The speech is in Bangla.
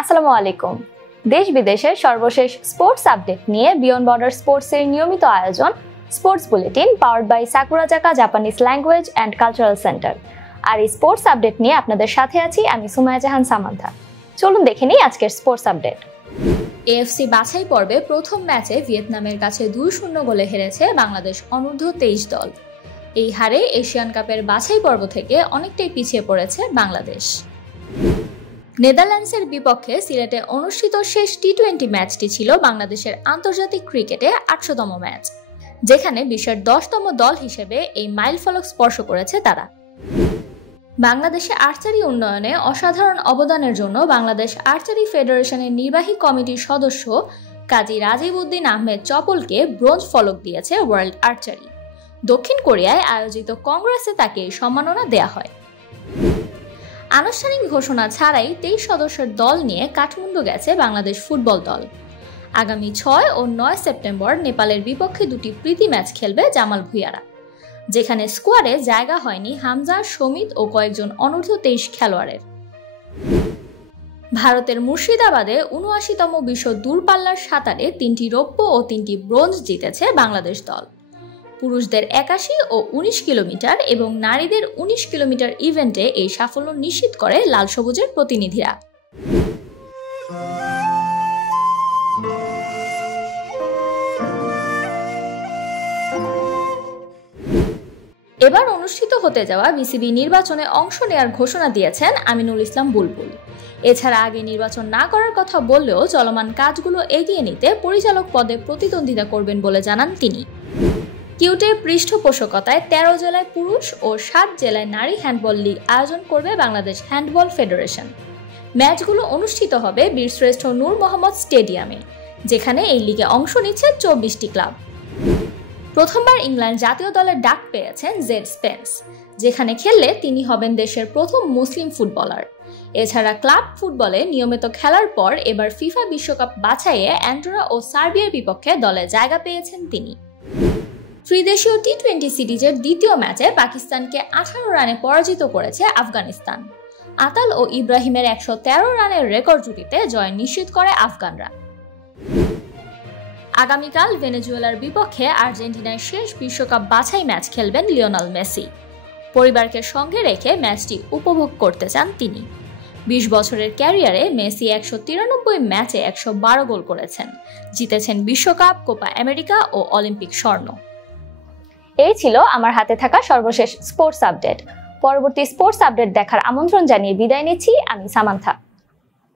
আসসালামু আলাইকুম। দেশ বিদেশের সর্বশেষ স্পোর্টস আপডেট নিয়ে বিয়ন্ড বর্ডার স্পোর্টসের নিয়মিত আয়োজন sports bulletin powered by Sakurazaka Japanese language and cultural centre. আর এই স্পোর্টস আপডেট নিয়ে আপনাদের সাথে আছি আমি সুমাইয়া জাহান সামান্থা। চলুন দেখে নিই আজকের স্পোর্টস আপডেট। এএফসি বাছাই পর্বে প্রথম ম্যাচে ভিয়েতনামের কাছে 2-0 গোলে হেরেছে বাংলাদেশ অনূর্ধ্ব 23 দল। এই হারে এশিয়ান কাপের বাছাই পর্ব থেকে অনেকটাই পিছিয়ে পড়েছে বাংলাদেশ। নেদারল্যান্ডসের বিপক্ষে সিলেটে অনুষ্ঠিত শেষ টি-20 ম্যাচটি ছিল বাংলাদেশের আন্তর্জাতিক ক্রিকেটে 800তম ম্যাচ, যেখানে বিশ্বের 10তম দল হিসেবে এই মাইলফলক স্পর্শ করেছে তারা। বাংলাদেশে আর্চারি উন্নয়নে অসাধারণ অবদানের জন্য বাংলাদেশ আর্চারি ফেডারেশনের নির্বাহী কমিটির সদস্য কাজী রাজীব উদ্দিন আহমেদ চপলকে ব্রোঞ্জ ফলক দিয়েছে ওয়ার্ল্ড আর্চারি। দক্ষিণ কোরিয়ায় আয়োজিত কংগ্রেসে তাকে এই সম্মাননা দেয়া হয়। আনুষ্ঠানিক ঘোষণা ছাড়াই 23 সদস্যের দল নিয়ে কাঠমান্ডু গেছে বাংলাদেশ ফুটবল দল। আগামী 6 ও 9 সেপ্টেম্বর নেপালের বিপক্ষে দুটি প্রীতি ম্যাচ খেলবে জামাল ভুঁইয়ারা, যেখানে স্কোয়াডে জায়গা হয়নি হামজা, সমিত ও কয়েকজন অনূর্ধ্ব 23 খেলোয়াড়ের। ভারতের মুর্শিদাবাদে 79তম বিশ্ব দূরপাল্লার সাঁতারে 3টি রৌপ্য ও 3টি ব্রোঞ্জ জিতেছে বাংলাদেশ দল। পুরুষদের 81 ও 19 কিলোমিটার এবং নারীদের 19 কিলোমিটার ইভেন্টে এই সাফল্য নিশ্চিত করে লাল সবুজের প্রতিনিধিরা। এবার অনুষ্ঠিত হতে যাওয়া বিসিবি নির্বাচনে অংশ নেওয়ার ঘোষণা দিয়েছেন আমিনুল ইসলাম বুলবুল। এছাড়া আগে নির্বাচন না করার কথা বললেও চলমান কাজগুলো এগিয়ে নিতে পরিচালক পদে প্রতিদ্বন্দ্বিতা করবেন বলে জানান তিনি। কিউটের পৃষ্ঠপোষকতায় 13 জেলায় পুরুষ ও 7 জেলায় নারী হ্যান্ডবল লীগ আয়োজন করবে বাংলাদেশ হ্যান্ডবল ফেডারেশন। ম্যাচগুলো অনুষ্ঠিত হবে বীরশ্রেষ্ঠ নূর মোহাম্মদ স্টেডিয়ামে, যেখানে এই লিগে অংশ নিচ্ছে 24টি ক্লাব। প্রথমবার ইংল্যান্ড জাতীয় দলের ডাক পেয়েছেন জেড স্পেন্স, যেখানে খেললে তিনি হবেন দেশের প্রথম মুসলিম ফুটবলার। এছাড়া ক্লাব ফুটবলে নিয়মিত খেলার পর এবার ফিফা বিশ্বকাপ বাছাইয়ে অ্যান্ডোরা ও সার্বিয়ার বিপক্ষে দলে জায়গা পেয়েছেন তিনি। ত্রিদেশীয় টি-20 সিরিজের দ্বিতীয় ম্যাচে পাকিস্তানকে 18 রানে পরাজিত করেছে আফগানিস্তান। আতাল ও ইব্রাহিমের 113 রানের রেকর্ড জুটিতে জয় নিশ্চিত করে আফগানরা। আগামীকাল ভেনেজুয়েলার বিপক্ষে আর্জেন্টিনার শেষ বিশ্বকাপ বাছাই ম্যাচ খেলবেন লিওনেল মেসি। পরিবারকে সঙ্গে রেখে ম্যাচটি উপভোগ করতে চান তিনি। 20 বছরের ক্যারিয়ারে মেসি 193 ম্যাচে 112 গোল করেছেন, জিতেছেন বিশ্বকাপ, কোপা আমেরিকা ও অলিম্পিক স্বর্ণ। এই ছিল আমার হাতে থাকা সর্বশেষ স্পোর্টস আপডেট। পরবর্তী স্পোর্টস আপডেট দেখার আমন্ত্রণ জানিয়ে বিদায় নিচ্ছি আমি সামান্থা।